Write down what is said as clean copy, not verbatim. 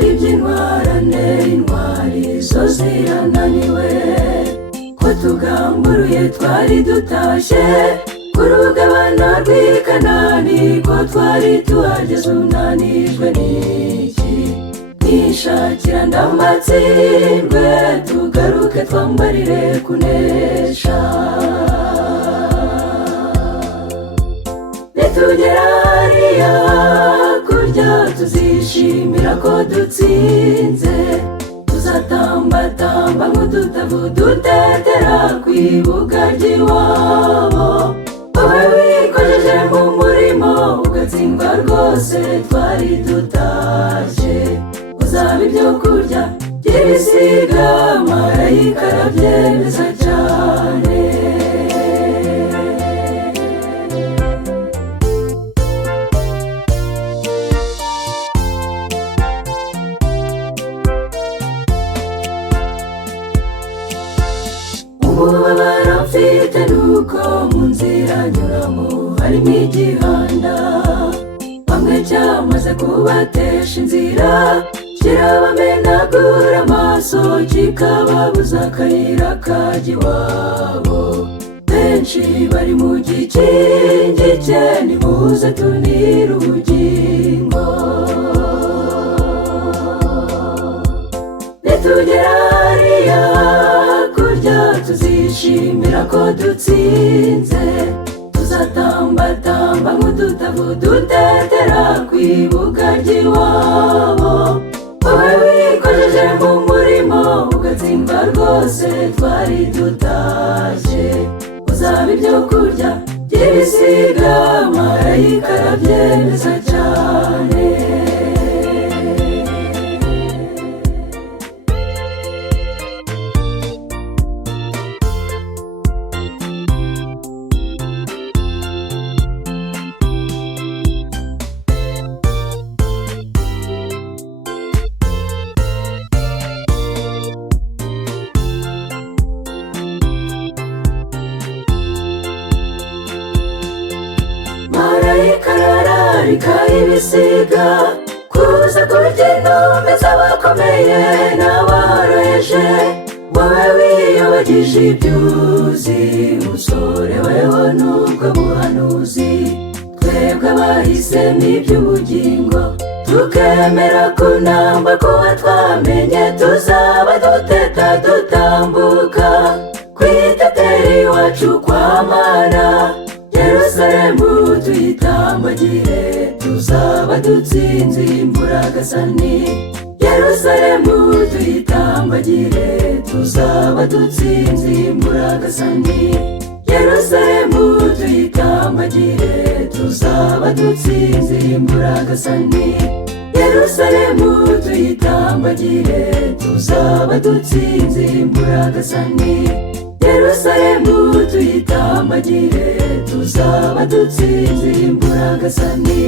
byari by'intwarane, intwari zo zirananiwe, ko tugamburuye twari dutashye ku rugabano rw'i Kanani, ko twari tuhageze unanijwe n'iki, nishakira ndamatsindwe, tugaruke twambarire kunesha. Nitugera hariya kurya tuzishimira ko dutsinze, tuzatambatamba nk'udutavu dutetera kw'ibuga ry'iwabo, wowe wikojeje mu murimo ugatsindwa rwose twari dutashye, uzaba ibyo kurya by'ibisiga, marayika arabyemeza cyane. Umubabaro mfite nuko mu nzira nyuramo harimo igihanda, bamwe cyamaze kubatesha inzira, kirabamenagura amaso, kikababuza akayira kajya iwabo. Benshi bari mu gikingi cye, nimuze tunire ubugingo. Nitugera hariya kurya tuzishimira ko dutsinze, tuzatambatamba nk'udutavu dutetera kw'ibuga ry'iwabo, wowe wikojeje mu murimo ugatsindwa rwose twari dutashye, uzaba ibyo kurya by'ibisiga, marayika arabyemeza cyane. Marayika arararika ibisiga, kuza kurya intumbi z'abakomeye n'aboroheje, wowe wiyobagije ibyuzi, musore weho n'ubwo buhanuzi, twebwe abahisemo iby'ubugingo, tukemera kunamba kuba twamenye, tuzaba duteta dutambuka kwitetera iwacu kwa Mana. Yerusalemu tuyitambagire, tuzaba dutsinze imburagasani, Yerusalemu tuyitambagire, tuzaba dutsinze imburagasani, Yerusalemu tuyitambagire, tuzaba dutsinze imburagasani, Yerusalemu tuyitambagire, tuzaba dutsinze imburagasani, Yerusalemu tuyitambagire, tuzaba dutsinze imburagasani.